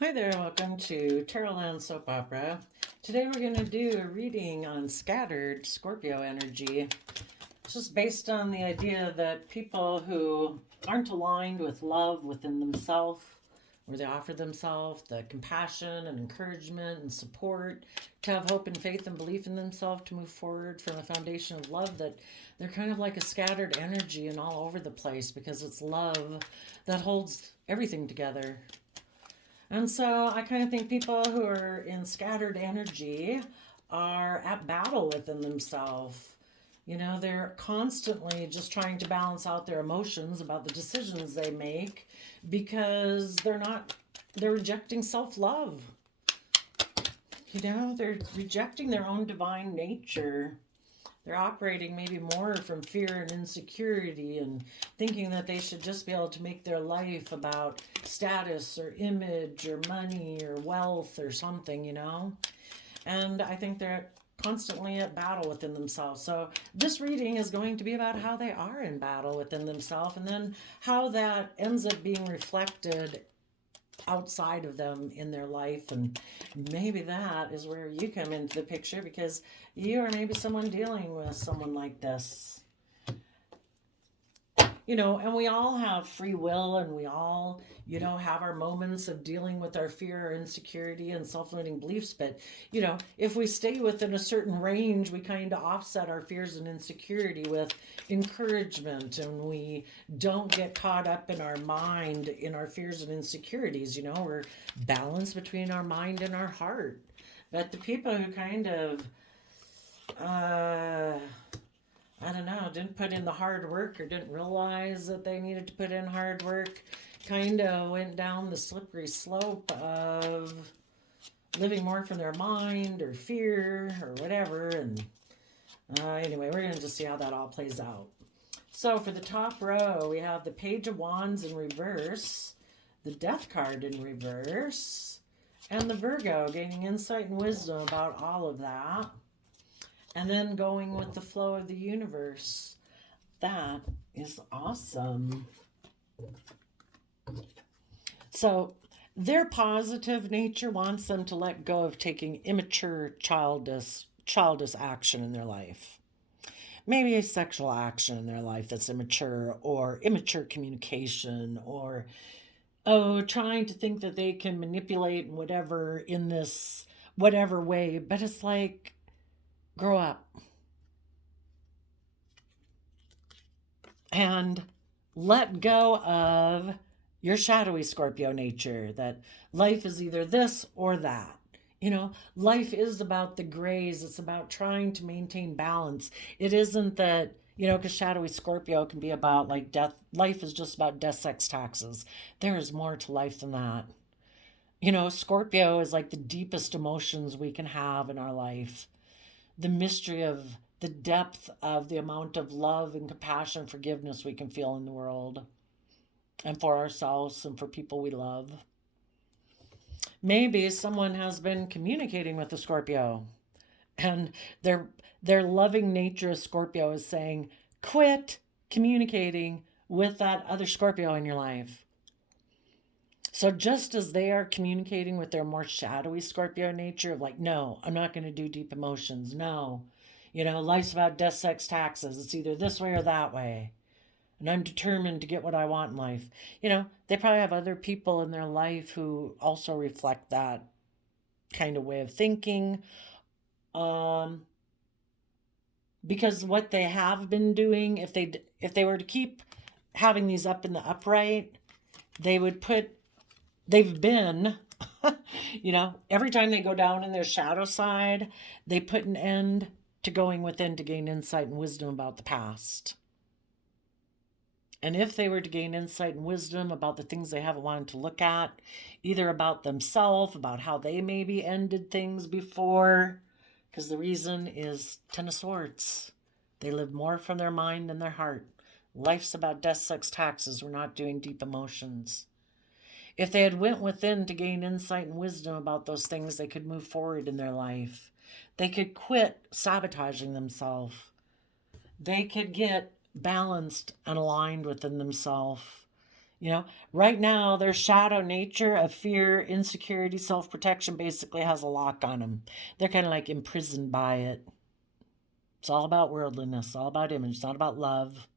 Hi there, welcome to Tarotland Soap Opera. Today we're going to do a reading on scattered Scorpio energy. It's just based on the idea that people who aren't aligned with love within themselves, where they offer themselves the compassion and encouragement and support to have hope and faith and belief in themselves to move forward from a foundation of love, that they're kind of like a scattered energy and all over the place because it's love that holds everything together. And so I kind of think people who are in scattered energy are at battle within themselves. You know, they're constantly just trying to balance out their emotions about the decisions they make because they're rejecting self love. You know, they're rejecting their own divine nature. They're operating maybe more from fear and insecurity and thinking that they should just be able to make their life about status or image or money or wealth or something, you know? And I think they're constantly at battle within themselves. So this reading is going to be about how they are in battle within themselves and then how that ends up being reflected outside of them in their life. And maybe that is where you come into the picture because you are maybe someone dealing with someone like this. You know, and we all have free will and we all, you know, have our moments of dealing with our fear or insecurity and self-limiting beliefs. But, you know, if we stay within a certain range, we kind of offset our fears and insecurity with encouragement, and we don't get caught up in our mind in our fears and insecurities. You know, we're balanced between our mind and our heart. But the people who kind of uh, I don't know, didn't put in the hard work or didn't realize that they needed to put in hard work, kind of went down the slippery slope of living more from their mind or fear or whatever. And anyway, we're going to just see how that all plays out. So for the top row, we have the Page of Wands in reverse, the Death card in reverse, and the Virgo gaining insight and wisdom about all of that. And then going with the flow of the universe. That is awesome. So, their positive nature wants them to let go of taking immature, childish action in their life. Maybe a sexual action in their life that's immature, or immature communication, or trying to think that they can manipulate whatever in this whatever way. But it's like, grow up and let go of your shadowy Scorpio nature, that life is either this or that. You know, life is about the grays. It's about trying to maintain balance. It isn't that, you know, because shadowy Scorpio can be about like death. Life is just about death, sex, taxes. There is more to life than that. You know, Scorpio is like the deepest emotions we can have in our life. The mystery of the depth of the amount of love and compassion, forgiveness we can feel in the world and for ourselves and for people we love. Maybe someone has been communicating with the Scorpio and their loving nature of Scorpio is saying, quit communicating with that other Scorpio in your life. So just as they are communicating with their more shadowy Scorpio nature of like, no, I'm not going to do deep emotions. No, you know, life's about death, sex, taxes. It's either this way or that way. And I'm determined to get what I want in life. You know, they probably have other people in their life who also reflect that kind of way of thinking. Um, because what they have been doing, if they were to keep having these up in the upright, they would put they've been, you know, every time they go down in their shadow side, they put an end to going within to gain insight and wisdom about the past. And if they were to gain insight and wisdom about the things they haven't wanted to look at, either about themselves, about how they maybe ended things before, because the reason is Ten of Swords. They live more from their mind than their heart. Life's about death, sex, taxes. We're not doing deep emotions. If they had went within to gain insight and wisdom about those things, they could move forward in their life. They could quit sabotaging themselves. They could get balanced and aligned within themselves. You know, right now, their shadow nature of fear, insecurity, self protection basically has a lock on them. They're kind of like imprisoned by it. It's all about worldliness, it's all about image, it's not about love.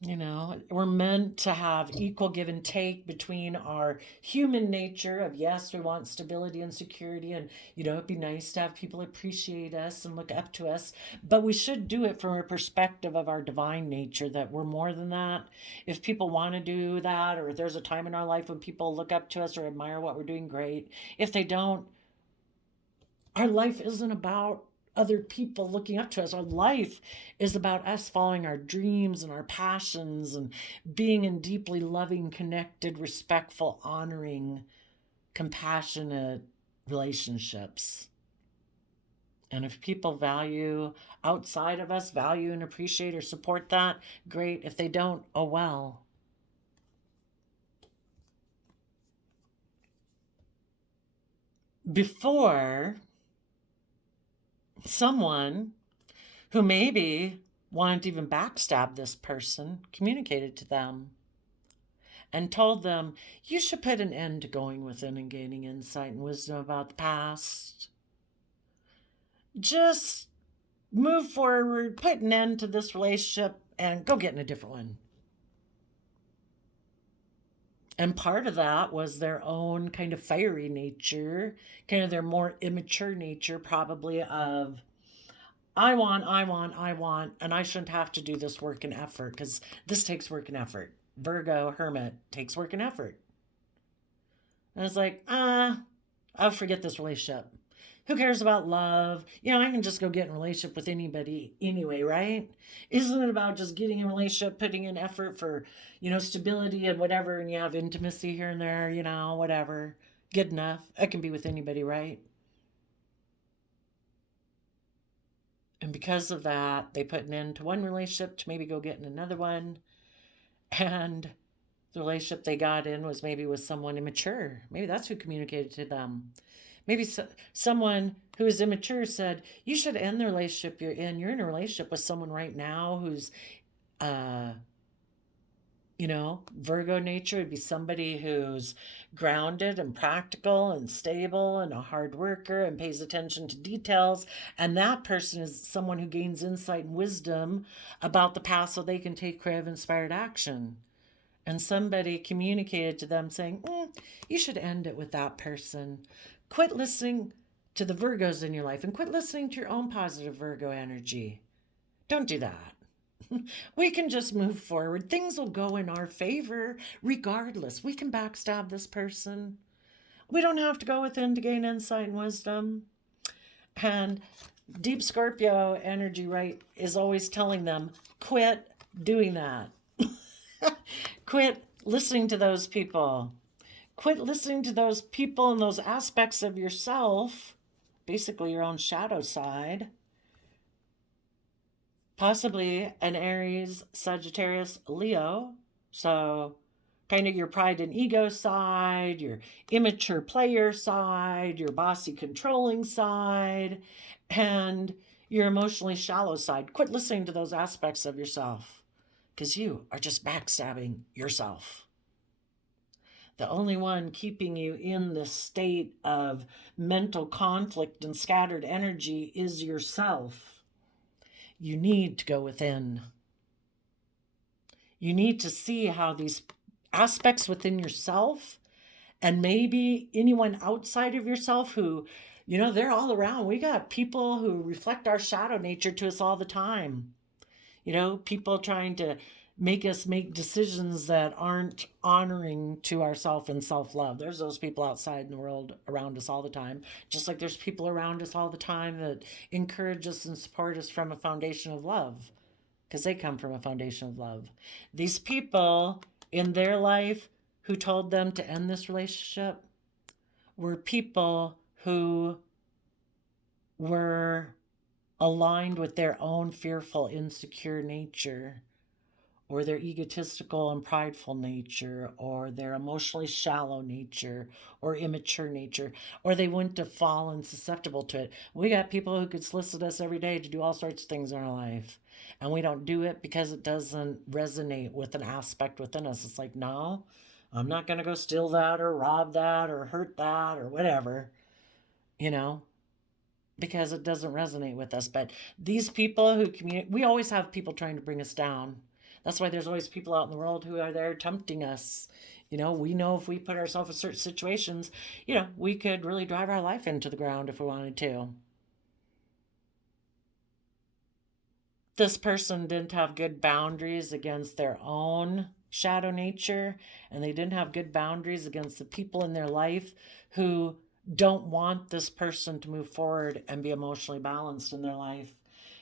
You know, we're meant to have equal give and take between our human nature of, yes, we want stability and security, and, you know, it'd be nice to have people appreciate us and look up to us, but we should do it from a perspective of our divine nature, that we're more than that. If people want to do that, or if there's a time in our life when people look up to us or admire what we're doing, great. If they don't, our life isn't about other people looking up to us. Our life is about us following our dreams and our passions and being in deeply loving, connected, respectful, honoring, compassionate relationships. And if people value outside of us, value and appreciate or support that, great. If they don't, oh well. Before, someone who maybe wanted to even backstab this person communicated to them and told them, you should put an end to going within and gaining insight and wisdom about the past. Just move forward, put an end to this relationship, and go get in a different one. And part of that was their own kind of fiery nature, kind of their more immature nature, probably, of I want, and I shouldn't have to do this work and effort, because this takes work and effort. Virgo, hermit, takes work and effort. And it's like, I'll forget this relationship. Who cares about love? You know, I can just go get in a relationship with anybody anyway, right? Isn't it about just getting a relationship, putting in effort for, you know, stability and whatever, and you have intimacy here and there, you know, whatever. Good enough. I can be with anybody, right? And because of that, they put an end to one relationship to maybe go get in another one. And the relationship they got in was maybe with someone immature. Maybe that's who communicated to them. Maybe someone who is immature said, you should end the relationship you're in. You're in a relationship with someone right now who's, uh, you know, Virgo nature would be somebody who's grounded and practical and stable and a hard worker and pays attention to details. And that person is someone who gains insight and wisdom about the past so they can take creative, inspired action. And somebody communicated to them saying, you should end it with that person. Quit listening to the Virgos in your life and quit listening to your own positive Virgo energy. Don't do that. We can just move forward. Things will go in our favor regardless. We can backstab this person. We don't have to go within to gain insight and wisdom. And deep Scorpio energy, right, is always telling them, quit doing that. Quit listening to those people. Quit listening to those people and those aspects of yourself, basically your own shadow side. Possibly an Aries, Sagittarius, Leo. So kind of your pride and ego side, your immature player side, your bossy controlling side, and your emotionally shallow side. Quit listening to those aspects of yourself, because you are just backstabbing yourself. The only one keeping you in this state of mental conflict and scattered energy is yourself. You need to go within. You need to see how these aspects within yourself, and maybe anyone outside of yourself who, you know, they're all around. We got people who reflect our shadow nature to us all the time. You know, people trying to make us make decisions that aren't honoring to ourself and self-love. There's those people outside in the world around us all the time, just like there's people around us all the time that encourage us and support us from a foundation of love, because they come from a foundation of love. These people in their life who told them to end this relationship were people who were aligned with their own fearful, insecure nature, or their egotistical and prideful nature, or their emotionally shallow nature, or immature nature, or they wouldn't have fallen susceptible to it. We got people who could solicit us every day to do all sorts of things in our life, and we don't do it because it doesn't resonate with an aspect within us. It's like, no, I'm not going to go steal that or rob that or hurt that or whatever, you know, because it doesn't resonate with us. But these people who communicate, we always have people trying to bring us down. That's why there's always people out in the world who are there tempting us. You know, we know if we put ourselves in certain situations, you know, we could really drive our life into the ground if we wanted to. This person didn't have good boundaries against their own shadow nature, and they didn't have good boundaries against the people in their life who don't want this person to move forward and be emotionally balanced in their life.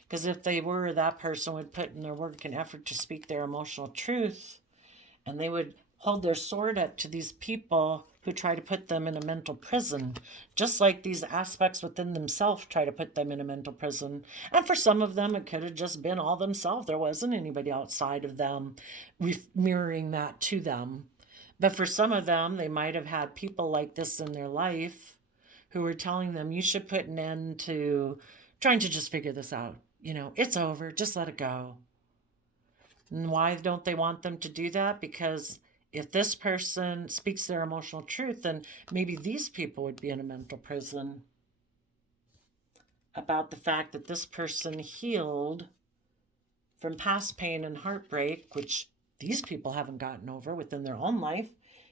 Because if they were, that person would put in their work and effort to speak their emotional truth, and they would hold their sword up to these people who try to put them in a mental prison, just like these aspects within themselves try to put them in a mental prison. And for some of them, it could have just been all themselves. There wasn't anybody outside of them mirroring that to them. But for some of them, they might have had people like this in their life who were telling them, you should put an end to trying to just figure this out. You know, it's over, just let it go. And why don't they want them to do that? Because if this person speaks their emotional truth, then maybe these people would be in a mental prison about the fact that this person healed from past pain and heartbreak, which these people haven't gotten over within their own life.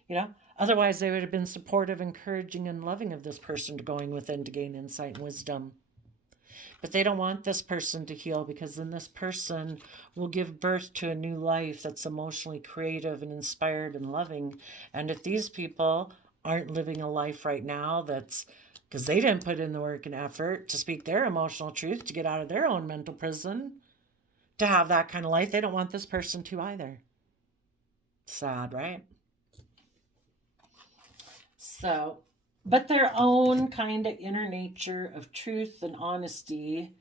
You know, otherwise they would have been supportive, encouraging, and loving of this person to going within to gain insight and wisdom. But they don't want this person to heal, because then this person will give birth to a new life that's emotionally creative and inspired and loving. And if these people aren't living a life right now that's because they didn't put in the work and effort to speak their emotional truth, to get out of their own mental prison, to have that kind of life, they don't want this person to either. Sad, right? So, but their own kind of inner nature of truth and honesty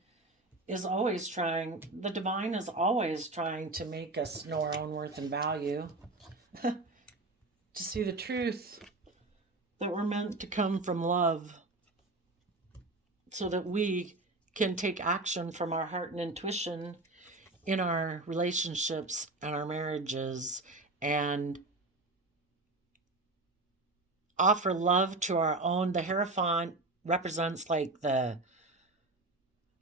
is always trying, the divine is always trying to make us know our own worth and value, to see the truth that we're meant to come from love, so that we can take action from our heart and intuition in our relationships and our marriages, and offer love to our own. The Hierophant represents like the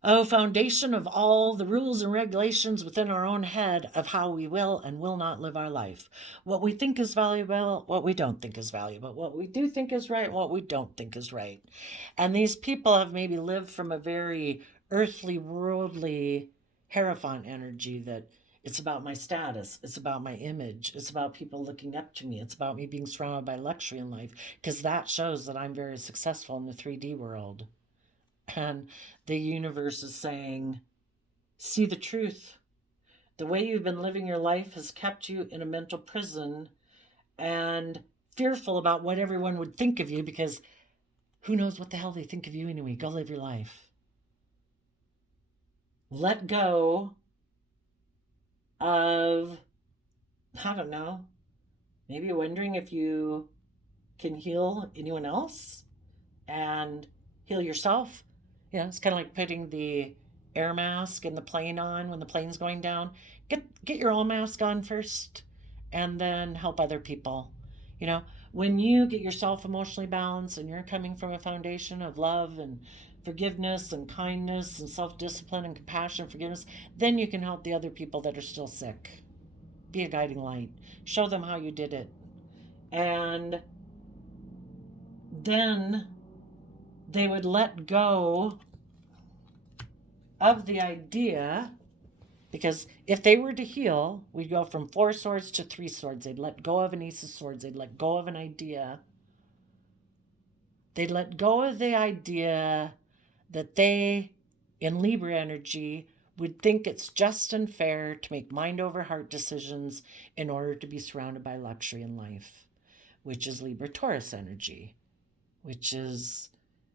foundation of all the rules and regulations within our own head of how we will and will not live our life. What we think is valuable, what we don't think is valuable, what we do think is right, what we don't think is right. And these people have maybe lived from a very earthly, worldly Hierophant energy, that it's about my status, it's about my image, it's about people looking up to me, it's about me being surrounded by luxury in life, because that shows that I'm very successful in the 3D world. And the universe is saying, see the truth. The way you've been living your life has kept you in a mental prison and fearful about what everyone would think of you, because who knows what the hell they think of you anyway. Go live your life. Let go of, I don't know, maybe wondering if you can heal anyone else and heal yourself. Yeah, it's kind of like putting the air mask in the plane on when the plane's going down. Get your own mask on first, and then help other people. You know, when you get yourself emotionally balanced and you're coming from a foundation of love and forgiveness and kindness and self-discipline and compassion and forgiveness, then you can help the other people that are still sick. Be a guiding light. Show them how you did it. And then they would let go of the idea, because if they were to heal, we'd go from 4 swords to 3 swords. They'd let go of an ace of swords. They'd let go of an idea. They'd let go of the idea that they, in Libra energy, would think it's just and fair to make mind over heart decisions in order to be surrounded by luxury in life, which is Libra Taurus energy, which is,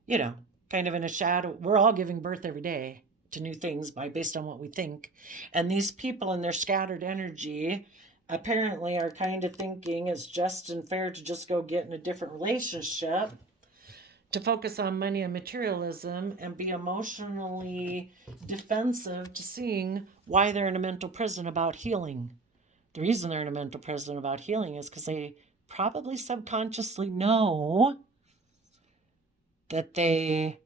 you know, kind of in a shadow. We're all giving birth every day to new things based on what we think. And these people in their scattered energy apparently are kind of thinking it's just and fair to just go get in a different relationship, to focus on money and materialism, and be emotionally defensive to seeing why they're in a mental prison about healing. The reason they're in a mental prison about healing is because they probably subconsciously know that they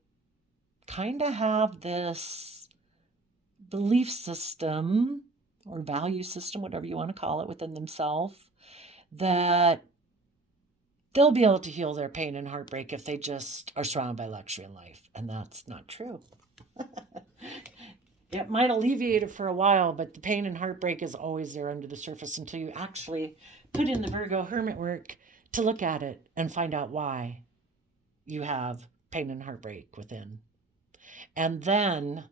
kind of have this belief system or value system, whatever you want to call it, within themselves, that they'll be able to heal their pain and heartbreak if they just are surrounded by luxury in life. And that's not true. It might alleviate it for a while, but the pain and heartbreak is always there under the surface until you actually put in the Virgo hermit work to look at it and find out why you have pain and heartbreak within. And then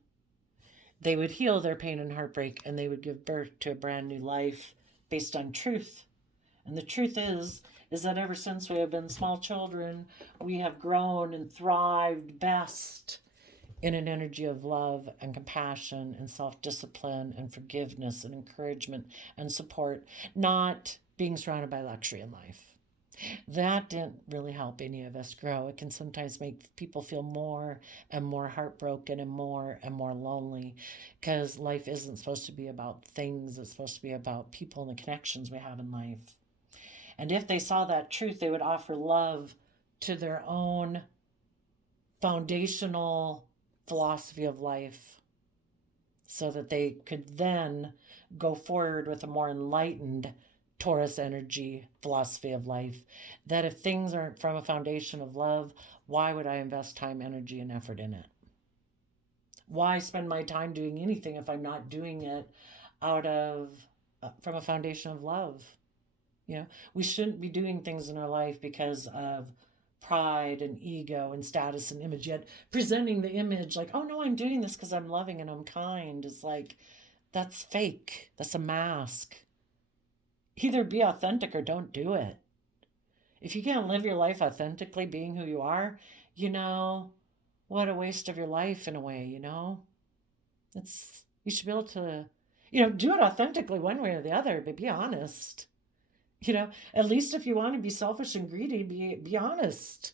they would heal their pain and heartbreak, and they would give birth to a brand new life based on truth. And the truth is that ever since we have been small children, we have grown and thrived best in an energy of love and compassion and self-discipline and forgiveness and encouragement and support, not being surrounded by luxury in life. That didn't really help any of us grow. It can sometimes make people feel more and more heartbroken and more lonely, because life isn't supposed to be about things. It's supposed to be about people and the connections we have in life. And if they saw that truth, they would offer love to their own foundational philosophy of life, so that they could then go forward with a more enlightened Taurus energy philosophy of life. That if things aren't from a foundation of love, why would I invest time, energy, and effort in it? Why spend my time doing anything if I'm not doing it out of from a foundation of love? We shouldn't be doing things in our life because of pride and ego and status and image, yet presenting the image like, oh no, I'm doing this because I'm loving and I'm kind, is like, that's fake. That's a mask. Either be authentic or don't do it. If you can't live your life authentically being who you are, what a waste of your life in a way, you should be able to, do it authentically one way or the other, but be honest. At least if you want to be selfish and greedy, be honest.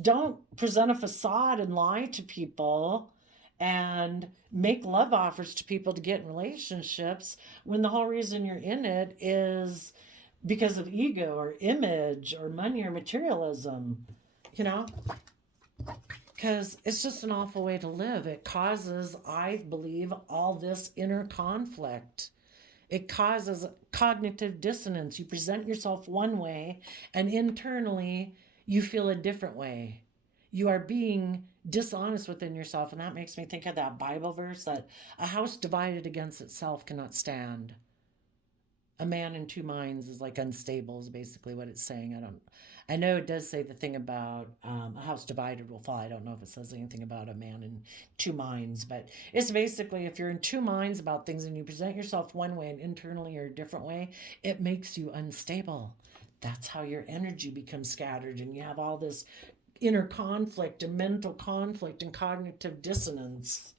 Don't present a facade and lie to people and make love offers to people to get in relationships when the whole reason you're in it is because of ego or image or money or materialism, because it's just an awful way to live. It causes, I believe, all this inner conflict. It causes cognitive dissonance. You present yourself one way, and internally you feel a different way. You are being dishonest within yourself, and that makes me think of that Bible verse that a house divided against itself cannot stand. A man in two minds is like unstable, is basically what it's saying. I know it does say the thing about a house divided will fall. I don't know if it says anything about a man in two minds, but it's basically if you're in two minds about things and you present yourself one way and internally you're a different way, it makes you unstable. That's how your energy becomes scattered, and you have all this inner conflict and mental conflict and cognitive dissonance.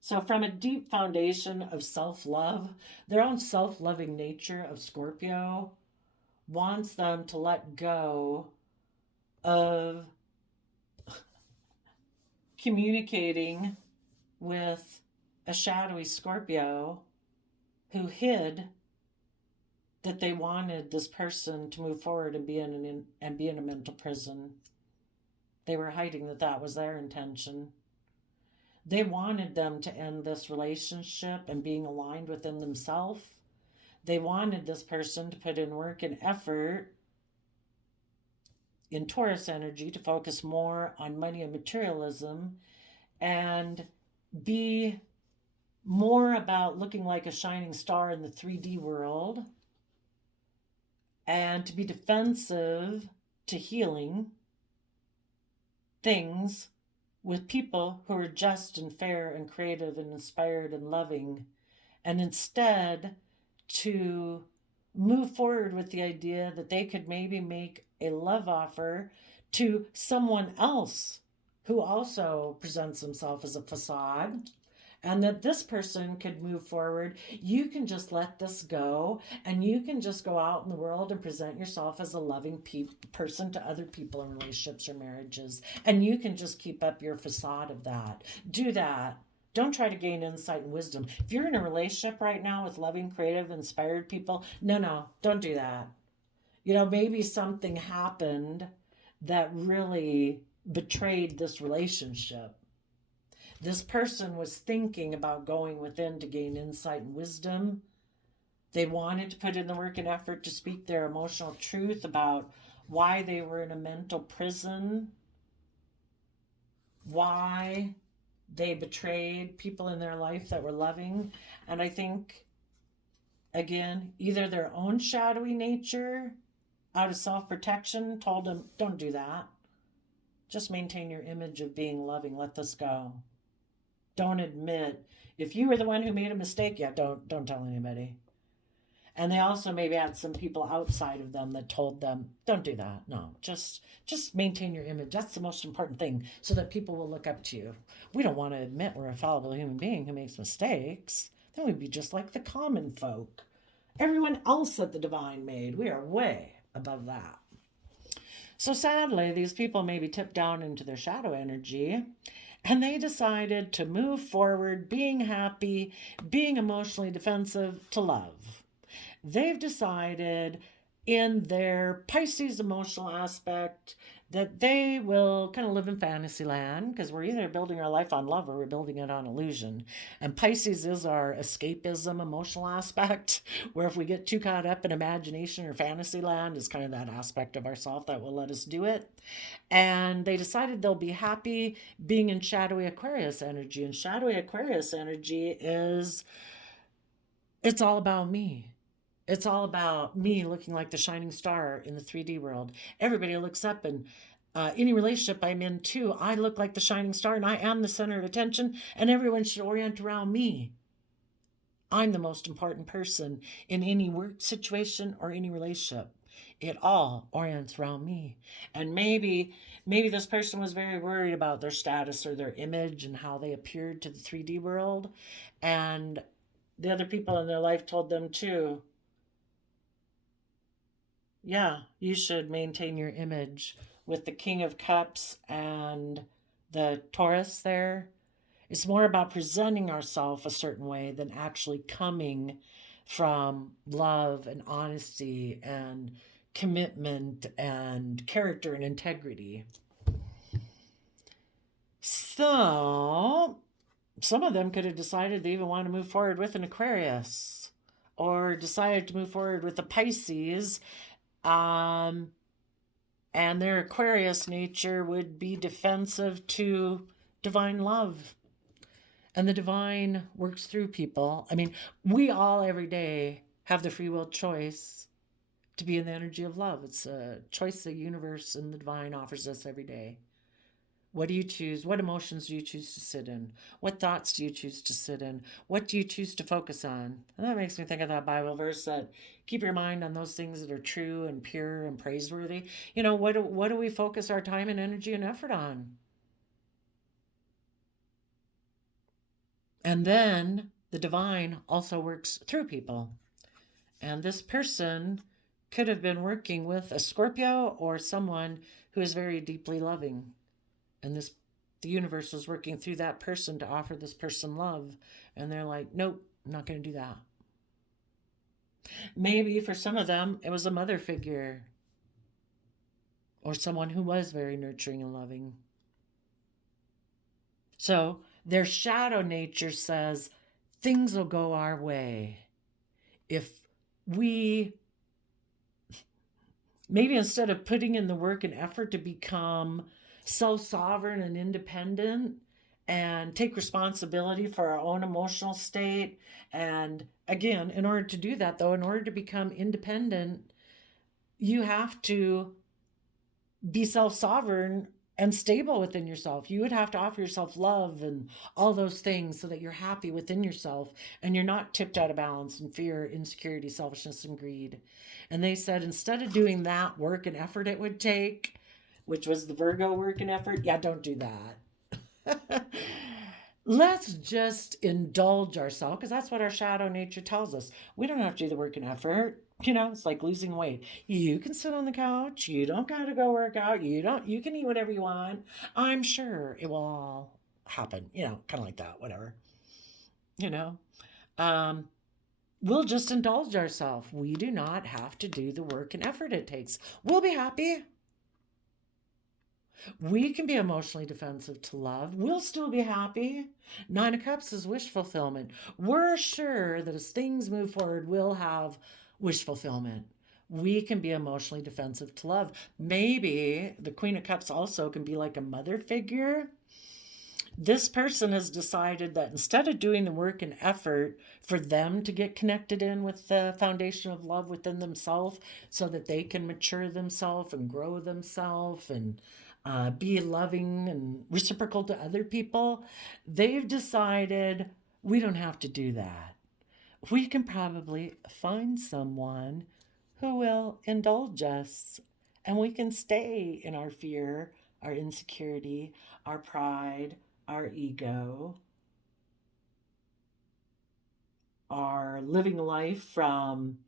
So from a deep foundation of self-love, their own self-loving nature of Scorpio wants them to let go of communicating with a shadowy Scorpio who hid that they wanted this person to move forward and be in a mental prison. They were hiding that was their intention. They wanted them to end this relationship and being aligned within themselves. They wanted this person to put in work and effort in Taurus energy to focus more on money and materialism and be more about looking like a shining star in the 3D world, and to be defensive to healing things with people who are just and fair and creative and inspired and loving, and instead to move forward with the idea that they could maybe make a love offer to someone else who also presents himself as a facade, and that this person could move forward. You can just let this go, and you can just go out in the world and present yourself as a loving person to other people in relationships or marriages, and you can just keep up your facade of that. Do that. Don't try to gain insight and wisdom. If you're in a relationship right now with loving, creative, inspired people, no, don't do that. Maybe something happened that really betrayed this relationship. This person was thinking about going within to gain insight and wisdom. They wanted to put in the work and effort to speak their emotional truth about why they were in a mental prison, why they betrayed people in their life that were loving. And I think, again, either their own shadowy nature, out of self-protection, told them, don't do that. Just maintain your image of being loving. Let this go. Don't admit. If you were the one who made a mistake, don't tell anybody. And they also maybe had some people outside of them that told them, don't do that. No, just maintain your image. That's the most important thing, so that people will look up to you. We don't want to admit we're a fallible human being who makes mistakes. Then we'd be just like the common folk. Everyone else that the divine made, we are way above that. So sadly, these people maybe tipped down into their shadow energy, and they decided to move forward, being happy, being emotionally defensive, to love. They've decided in their Pisces emotional aspect that they will kind of live in fantasy land, because we're either building our life on love or we're building it on illusion. And Pisces is our escapism emotional aspect, where if we get too caught up in imagination or fantasy land, is kind of that aspect of ourself that will let us do it. And they decided they'll be happy being in shadowy Aquarius energy. And shadowy Aquarius energy is, it's all about me. It's all about me looking like the shining star in the 3D world. Everybody looks up, and any relationship I'm in too, I look like the shining star, and I am the center of attention, and everyone should orient around me. I'm the most important person in any work situation or any relationship. It all orients around me. And maybe this person was very worried about their status or their image and how they appeared to the 3D world. And the other people in their life told them too, yeah, you should maintain your image. With the King of Cups and the Taurus there, it's more about presenting ourselves a certain way than actually coming from love and honesty and commitment and character and integrity. So some of them could have decided they even want to move forward with an Aquarius, or decided to move forward with a Pisces. And their Aquarius nature would be defensive to divine love. And the divine works through people. I mean, we all every day have the free will choice to be in the energy of love. It's a choice the universe and the divine offers us every day. What do you choose? What emotions do you choose to sit in? What thoughts do you choose to sit in? What do you choose to focus on? And that makes me think of that Bible verse that keep your mind on those things that are true and pure and praiseworthy. What do we focus our time and energy and effort on? And then the divine also works through people. And this person could have been working with a Scorpio or someone who is very deeply loving. And the universe was working through that person to offer this person love. And they're like, nope, I'm not going to do that. Maybe for some of them, it was a mother figure, or someone who was very nurturing and loving. So their shadow nature says things will go our way if we, maybe instead of putting in the work and effort to become self-sovereign and independent and take responsibility for our own emotional state. And again, in order to do that, though, in order to become independent, you have to be self-sovereign and stable within yourself. You would have to offer yourself love and all those things so that you're happy within yourself and you're not tipped out of balance in fear, insecurity, selfishness, and greed. And they said instead of doing that work and effort it would take, which was the Virgo work and effort. Yeah, don't do that. Let's just indulge ourselves because that's what our shadow nature tells us. We don't have to do the work and effort. It's like losing weight. You can sit on the couch. You don't got to go work out. You can eat whatever you want. I'm sure it will all happen, kind of like that, whatever, you know. Um, we'll just indulge ourselves. We do not have to do the work and effort it takes. We'll be happy. We can be emotionally defensive to love. We'll still be happy. Nine of Cups is wish fulfillment. We're sure that as things move forward, we'll have wish fulfillment. We can be emotionally defensive to love. Maybe the Queen of Cups also can be like a mother figure. This person has decided that instead of doing the work and effort for them to get connected in with the foundation of love within themselves so that they can mature themselves and grow themselves and be loving and reciprocal to other people, they've decided we don't have to do that. We can probably find someone who will indulge us and we can stay in our fear, our insecurity, our pride, our ego, our living life from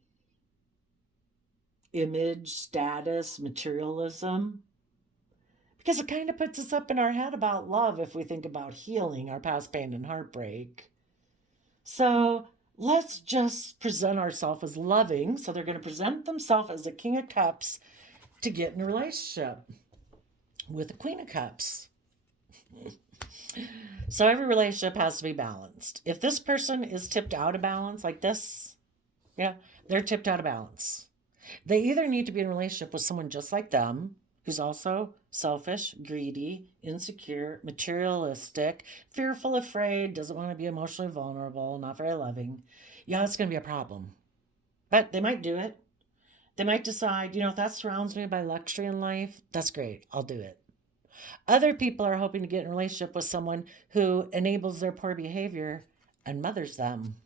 image, status, materialism. Because it kind of puts us up in our head about love if we think about healing our past pain and heartbreak. So let's just present ourselves as loving. So they're going to present themselves as a King of Cups to get in a relationship with a Queen of Cups. So every relationship has to be balanced. If this person is tipped out of balance like this, they're tipped out of balance. They either need to be in a relationship with someone just like them, who's also selfish, greedy, insecure, materialistic, fearful, afraid, doesn't want to be emotionally vulnerable, not very loving. Yeah, it's going to be a problem. But they might do it. They might decide, if that surrounds me by luxury in life, that's great. I'll do it. Other people are hoping to get in a relationship with someone who enables their poor behavior and mothers them.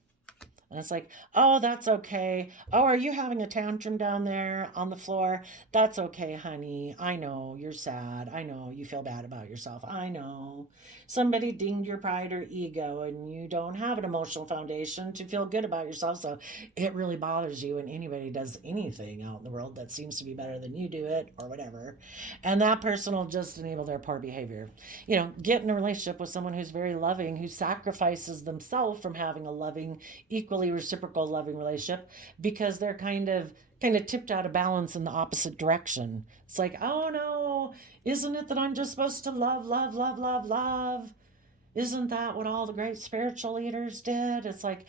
And it's like, oh, that's okay. Oh, are you having a tantrum down there on the floor? That's okay, honey. I know you're sad. I know you feel bad about yourself. I know somebody dinged your pride or ego and you don't have an emotional foundation to feel good about yourself. So it really bothers you when anybody does anything out in the world that seems to be better than you do it or whatever. And that person will just enable their poor behavior. Get in a relationship with someone who's very loving, who sacrifices themselves from having a loving, equally reciprocal loving relationship because they're kind of tipped out of balance in the opposite direction. It's like, oh no, isn't it that I'm just supposed to love, love, love, love, love? Isn't that what all the great spiritual leaders did? It's like,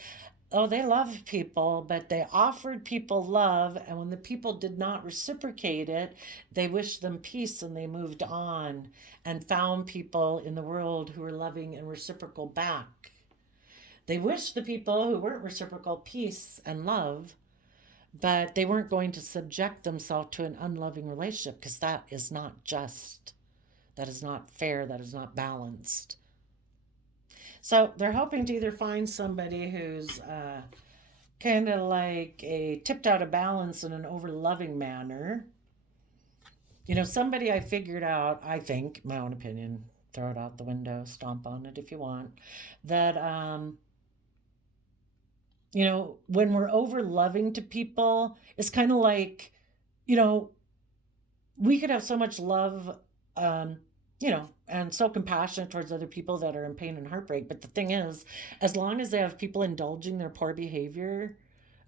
oh, they loved people, but they offered people love, and when the people did not reciprocate it, they wished them peace and they moved on and found people in the world who were loving and reciprocal back. They wished the people who weren't reciprocal peace and love, but they weren't going to subject themselves to an unloving relationship because that is not just. That is not fair. That is not balanced. So they're hoping to either find somebody who's kind of like a tipped out of balance in an over loving manner. Somebody I figured out, I think, my own opinion, throw it out the window, stomp on it if you want, that when we're over loving to people, it's kind of like, we could have so much love, and so compassionate towards other people that are in pain and heartbreak. But the thing is, as long as they have people indulging their poor behavior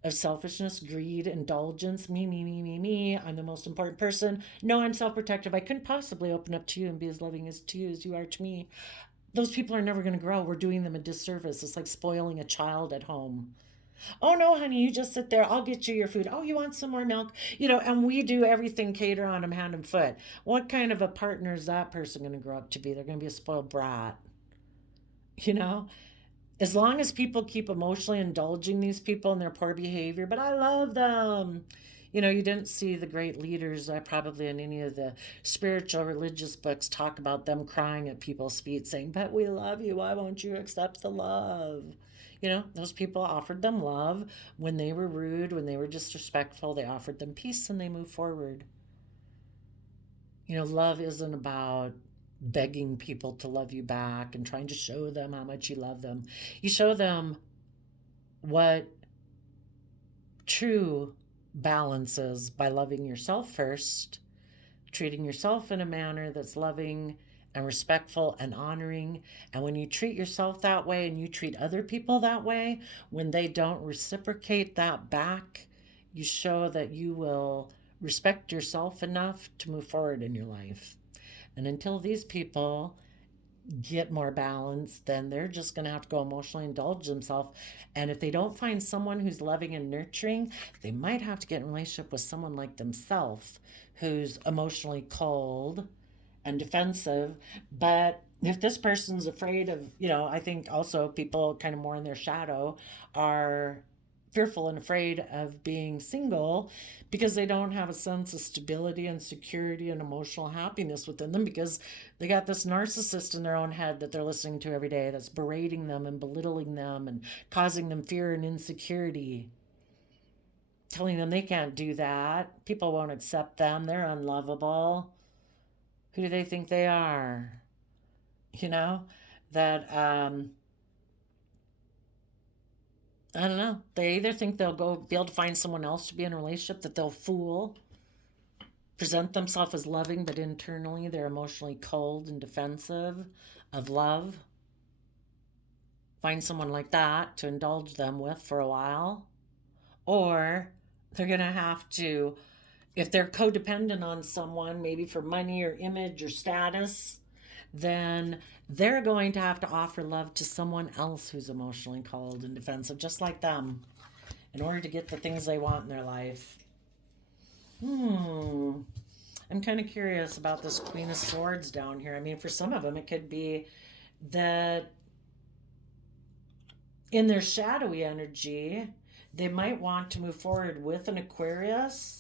of selfishness, greed, indulgence, me, I'm the most important person. No, I'm self-protective. I couldn't possibly open up to you and be as loving to you as you are to me. Those people are never going to grow. We're doing them a disservice. It's like spoiling a child at home. Oh no, honey, you just sit there. I'll get you your food. Oh, you want some more milk? And we do everything cater on them hand and foot. What kind of a partner is that person going to grow up to be? They're going to be a spoiled brat. As long as people keep emotionally indulging these people in their poor behavior, but I love them. You didn't see the great leaders probably in any of the spiritual religious books talk about them crying at people's feet saying, but we love you. Why won't you accept the love? Those people offered them love. When they were rude, when they were disrespectful, they offered them peace and they moved forward. Love isn't about begging people to love you back and trying to show them how much you love them. You show them what true balance is by loving yourself first, treating yourself in a manner that's loving and respectful and honoring. And when you treat yourself that way and you treat other people that way, when they don't reciprocate that back, you show that you will respect yourself enough to move forward in your life. And until these people get more balance, then they're just going to have to go emotionally indulge themselves. And if they don't find someone who's loving and nurturing, they might have to get in a relationship with someone like themself, who's emotionally cold and defensive. But if this person's afraid of, I think also people kind of more in their shadow are fearful and afraid of being single because they don't have a sense of stability and security and emotional happiness within them, because they got this narcissist in their own head that they're listening to every day that's berating them and belittling them and causing them fear and insecurity, telling them they can't do that, people won't accept them, they're unlovable, who do they think they are? That I don't know. They either think they'll be able to find someone else to be in a relationship that they'll fool, present themselves as loving, but internally they're emotionally cold and defensive of love. Find someone like that to indulge them with for a while. Or they're going to have to, if they're codependent on someone, maybe for money or image or status, then they're going to have to offer love to someone else who's emotionally cold and defensive, just like them, in order to get the things they want in their life. I'm kind of curious about this Queen of Swords down here. I mean, for some of them, it could be that in their shadowy energy, they might want to move forward with an Aquarius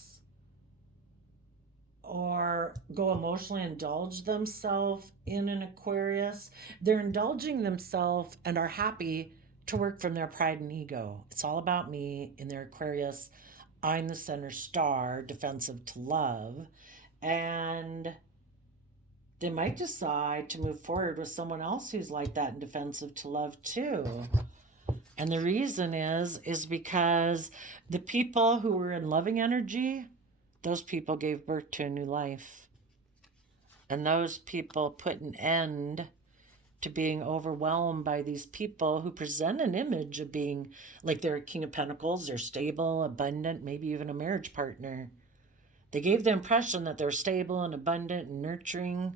or go emotionally indulge themselves in an Aquarius. They're indulging themselves and are happy to work from their pride and ego. It's all about me. In their Aquarius, I'm the center star, defensive to love. And they might decide to move forward with someone else who's like that and defensive to love too. And the reason is because the people who were in loving energy, those people gave birth to a new life. And those people put an end to being overwhelmed by these people who present an image of being like they're a King of Pentacles, they're stable, abundant, maybe even a marriage partner. They gave the impression that they're stable and abundant and nurturing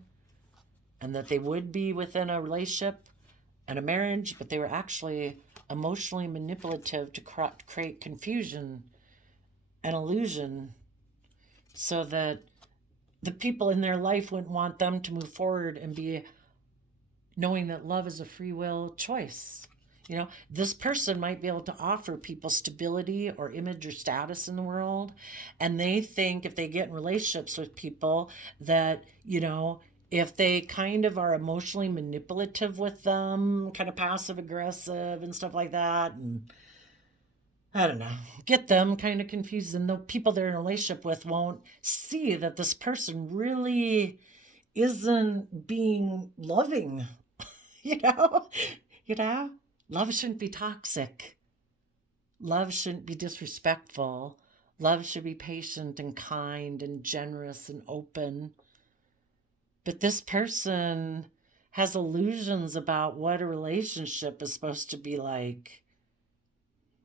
and that they would be within a relationship and a marriage, but they were actually emotionally manipulative to create confusion and illusion, so that the people in their life wouldn't want them to move forward and be knowing that love is a free will choice. This person might be able to offer people stability or image or status in the world. And they think if they get in relationships with people that, if they kind of are emotionally manipulative with them, kind of passive aggressive and stuff like that, and I don't know, get them kind of confused, and the people they're in a relationship with won't see that this person really isn't being loving. you know you know Love shouldn't be toxic, love shouldn't be disrespectful, love should be patient and kind and generous and open. But this person has illusions about what a relationship is supposed to be like.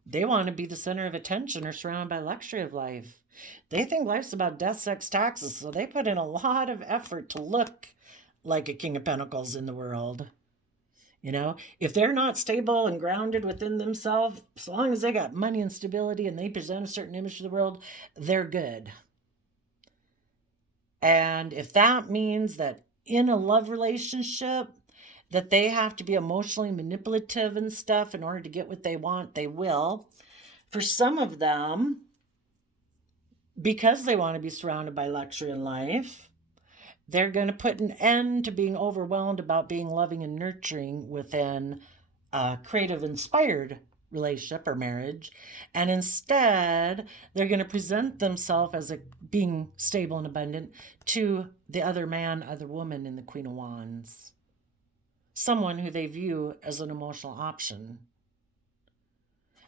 They want to be the center of attention or surrounded by luxury of life. They think life's about death, sex, taxes, so they put in a lot of effort to look like a King of Pentacles in the world. If they're not stable and grounded within themselves, as long as they got money and stability and they present a certain image to the world, they're good. And if that means that in a love relationship, that they have to be emotionally manipulative and stuff in order to get what they want, they will. For some of them, because they want to be surrounded by luxury in life, they're going to put an end to being overwhelmed about being loving and nurturing within a creative, inspired relationship or marriage, and instead they're going to present themselves as being stable and abundant to the other man, other woman in the Queen of Wands, someone who they view as an emotional option.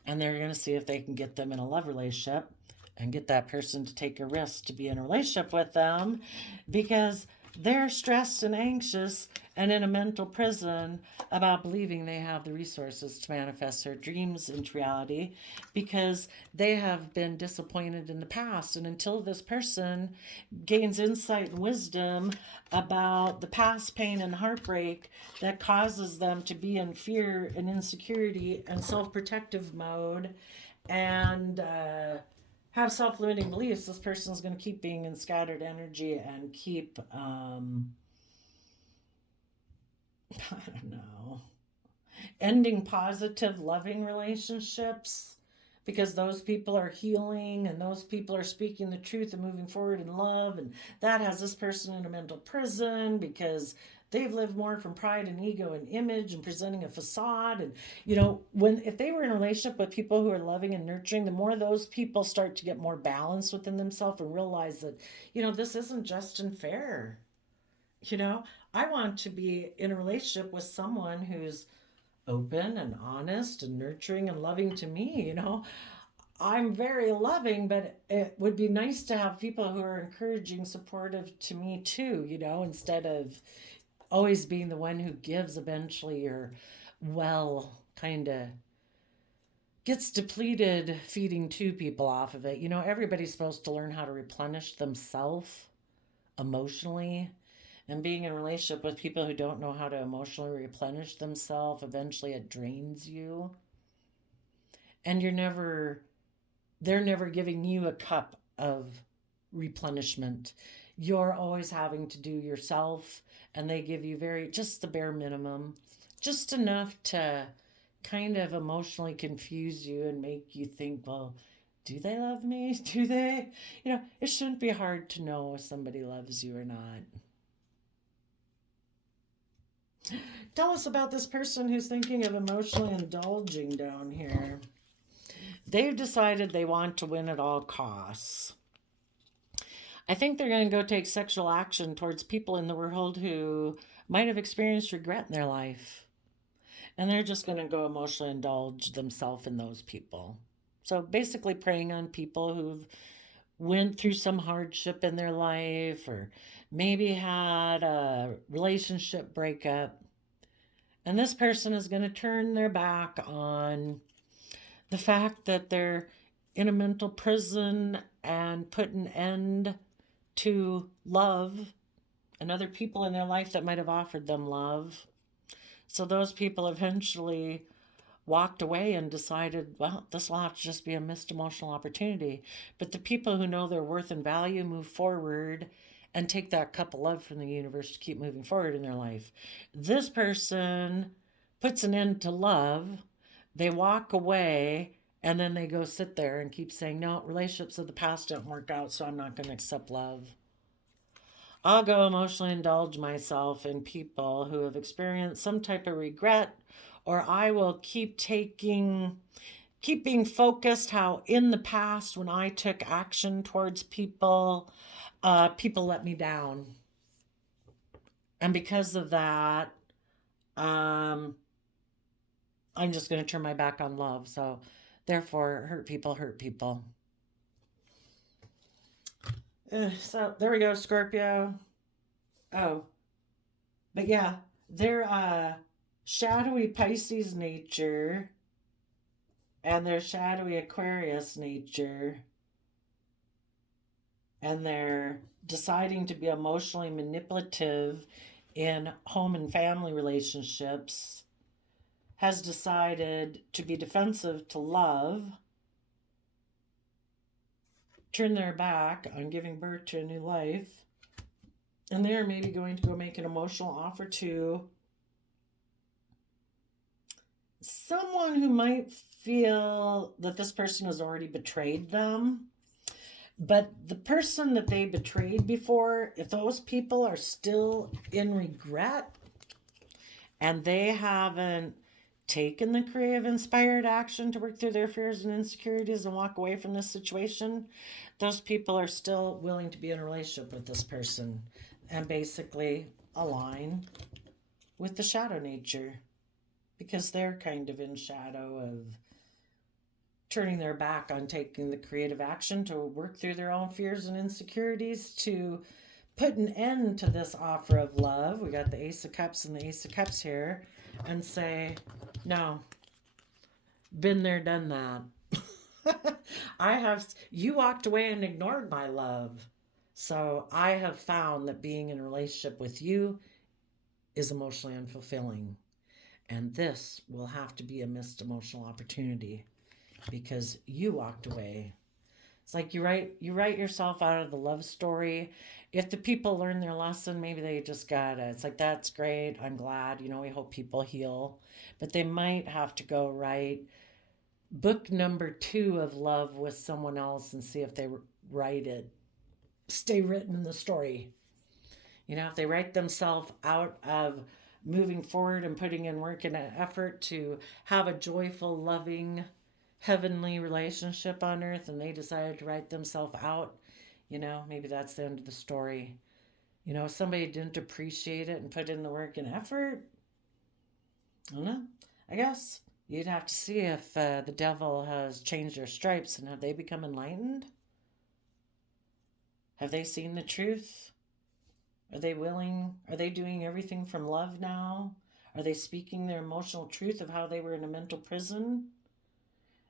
And they're going to see if they can get them in a love relationship and get that person to take a risk to be in a relationship with them, because they're stressed and anxious and in a mental prison about believing they have the resources to manifest their dreams into reality, because they have been disappointed in the past. And until this person gains insight and wisdom about the past pain and heartbreak that causes them to be in fear and insecurity and self-protective mode and have self-limiting beliefs, this person is going to keep being in scattered energy and keep, I don't know, ending positive, loving relationships, because those people are healing and those people are speaking the truth and moving forward in love. And that has this person in a mental prison because they've lived more from pride and ego and image and presenting a facade. And, if they were in a relationship with people who are loving and nurturing, the more those people start to get more balance within themselves and realize that, this isn't just and fair. I want to be in a relationship with someone who's open and honest and nurturing and loving to me. I'm very loving, but it would be nice to have people who are encouraging, supportive to me too, instead of always being the one who gives. Eventually your well kind of gets depleted feeding two people off of it. Everybody's supposed to learn how to replenish themselves emotionally. And being in a relationship with people who don't know how to emotionally replenish themselves, eventually it drains you. And they're never giving you a cup of replenishment. You're always having to do yourself, and they give you just the bare minimum, just enough to kind of emotionally confuse you and make you think, well, do they love me? Do they? It shouldn't be hard to know if somebody loves you or not. Tell us about this person who's thinking of emotionally indulging down here. They've decided they want to win at all costs. I think they're going to go take sexual action towards people in the world who might have experienced regret in their life. And they're just going to go emotionally indulge themselves in those people. So basically preying on people who've went through some hardship in their life, or maybe had a relationship breakup. And this person is going to turn their back on the fact that they're in a mental prison and put an end to love and other people in their life that might have offered them love. So those people eventually walked away and decided, well, this will have to just be a missed emotional opportunity. But the people who know their worth and value move forward and take that cup of love from the universe to keep moving forward in their life. This person puts an end to love, they walk away, and then they go sit there and keep saying, no, relationships of the past don't work out, so I'm not going to accept love. I'll go emotionally indulge myself in people who have experienced some type of regret, or I will keep being focused how in the past when I took action towards people, people let me down. And because of that, I'm just going to turn my back on love. So therefore, hurt people hurt people. So there we go, Scorpio. Oh, but yeah, their shadowy Pisces nature and their shadowy Aquarius nature, and they're deciding to be emotionally manipulative in home and family relationships, has decided to be defensive to love, turn their back on giving birth to a new life, and they're maybe going to go make an emotional offer to someone who might feel that this person has already betrayed them. But the person that they betrayed before, if those people are still in regret and they haven't taken the creative, inspired action to work through their fears and insecurities and walk away from this situation, those people are still willing to be in a relationship with this person and basically align with the shadow nature because they're kind of in shadow of turning their back on taking the creative action to work through their own fears and insecurities to put an end to this offer of love. We got the Ace of Cups and the Ace of Cups here, and say, no, been there, done that. You walked away and ignored my love. So I have found that being in a relationship with you is emotionally unfulfilling. And this will have to be a missed emotional opportunity because you walked away. It's like you write yourself out of the love story. If the people learn their lesson, maybe they just gotta. It's like, that's great. I'm glad. We hope people heal, but they might have to go write book number 2 of love with someone else and see if they write it. Stay written in the story. If they write themselves out of moving forward and putting in work and an effort to have a joyful, loving, heavenly relationship on earth, and they decided to write themselves out, maybe that's the end of the story. If somebody didn't appreciate it and put in the work and effort, I don't know. I guess you'd have to see if the devil has changed their stripes and have they become enlightened? Have they seen the truth? Are they willing? Are they doing everything from love now? Are they speaking their emotional truth of how they were in a mental prison?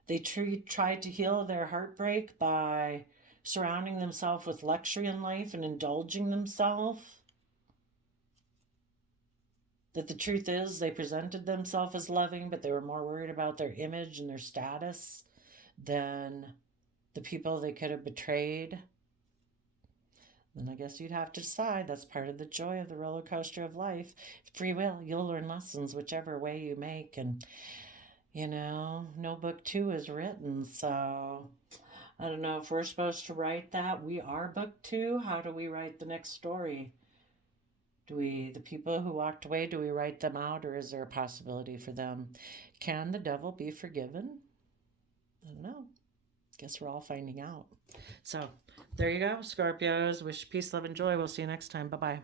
They tried to heal their heartbreak by surrounding themselves with luxury in life and indulging themselves. That the truth is, they presented themselves as loving, but they were more worried about their image and their status than the people they could have betrayed. Then I guess you'd have to decide. That's part of the joy of the roller coaster of life. Free will. You'll learn lessons whichever way you make. And, no book 2 is written. So I don't know if we're supposed to write that. We are book 2. How do we write the next story? The people who walked away, do we write them out, or is there a possibility for them? Can the devil be forgiven? I don't know. Guess we're all finding out. So there you go, Scorpios. Wish you peace, love, and joy. We'll see you next time. Bye-bye.